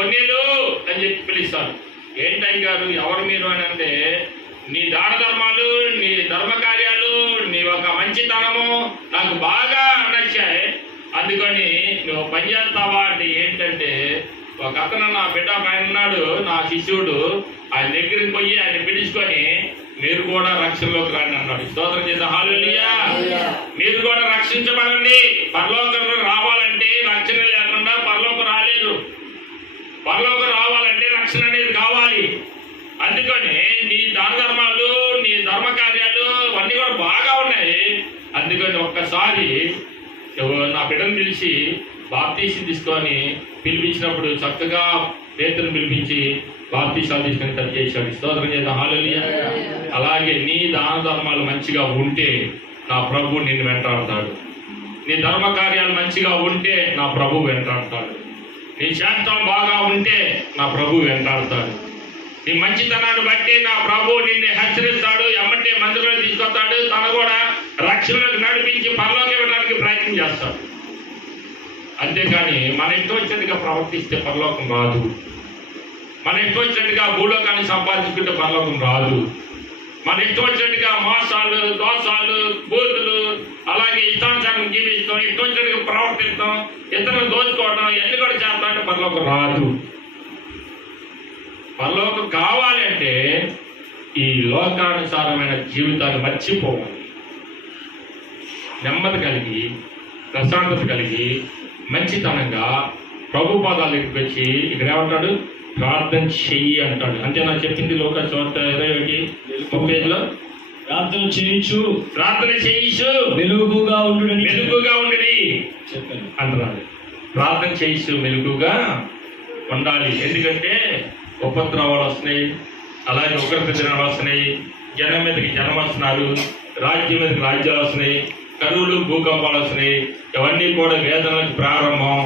కొన్నేళ్ళు అని చెప్పి పిలుస్తాను. ఏంటయ్య గారు ఎవరు మీరు అని అంటే, నీ దాన ధర్మాలు, నీ ధర్మ కార్యాలు, నీ ఒక మంచితనము నాకు బాగా నచ్చాయి, అందుకని నువ్వు పని చేస్తావా అంటే ఏంటంటే, ఒక అతను నా బిడ్డ ఆయన ఉన్నాడు, నా శిష్యుడు, ఆయన దగ్గరికి పోయి ఆయన పిలుచుకొని మీరు కూడా రక్షణలోకి రండి అన్నాడు. స్తోత్రం చేద్దాం. హల్లెలూయా. మీరు కూడా రక్షించబడండి. పరలోకంలో రావాలంటే రక్షణ లేకుండా పరలోకం రాలేదు. పరలోకం రావాలంటే రక్షణ అనేది కావాలి. అందుకని నీ దాన ధర్మాలు, నీ ధర్మ కార్యాలు అన్నీ కూడా బాగా ఉన్నాయి. అందుకని ఒక్కసారి నా బిడ్డను పిలిచి బాప్తీసం తీసుకొని పిలిపించినప్పుడు చక్కగా పేతురుని పిలిపించి బాప్తీసాలు తీసుకొని తను చేశాడు. స్తోత్రం చేద్దాం. హల్లెలూయా. అలాగే నీ దాన ధర్మాలు మంచిగా ఉంటే నా ప్రభు నిన్ను వెంటాడతాడు. నీ ధర్మ కార్యాలు మంచిగా ఉంటే నా ప్రభు వెంటాడతాడు. నీ శాంతం బాగా ఉంటే నా ప్రభు వెంటాడతాడు. నీ మంచితనాన్ని బట్టి నా ప్రభు నిన్ను హెచ్చరిస్తాడు, ఎమ్మటే మందిరంలో తీసుకొస్తాడు, తన కూడా రక్షణలోకి నడిపించి పరలోకి ఇవ్వడానికి ప్రయత్నం చేస్తాడు. అంతేకాని మన ఇంట్లో వచ్చినట్టుగా ప్రవర్తిస్తే పరలోకం రాదు. మన ఇంట్లో వచ్చినట్టుగా భూలోకాన్ని సంపాదించుకుంటే పరలోకం రాదు. మన ఇంట్లో వచ్చినట్టుగా మోసాలు, దోషాలు, బూతులు, అలాగే ఇష్టానుసారం జీవిస్తాం, ఇంట్లో వచ్చినట్టుగా ప్రవర్తిస్తాం, ఇతరులు దోచుకోవడం, ఎన్ని కూడా చేస్తామంటే పరలోకం రాదు. పరలోకం కావాలి అంటే ఈ లోకానుసారమైన జీవితాన్ని మర్చిపోవాలి. నెమ్మది కలిగి, ప్రశాంతత కలిగి, మంచితనంగా ప్రభు పాదాల దగ్గరికి వచ్చి ఇక్కడ ఏమంటాడు, ప్రార్థన చెయ్యి అంటాడు. అంటే నాకు చెప్పింది లోక 21:30 ప్రార్థన చేయించు, ప్రార్థన చేయించు, మెలుగుగా ఉండు, మెలుగుగా ఉండడి చెప్పాను అంటున్నాడు. ప్రార్థన చేయించు, మెలుగుగా ఉండాలి. ఎందుకంటే ఉపద్రవాలు వస్తున్నాయి, అలాగే ఉగ్రపరిణామాలు వస్తున్నాయి, జనం మీదకి జనం వస్తున్నారు, రాజ్యం మీదకి రాజ్యాలు వస్తున్నాయి, కరువులు, భూకంపాలు వస్తున్నాయి. ఇవన్నీ కూడా వేదనలకు ప్రారంభం.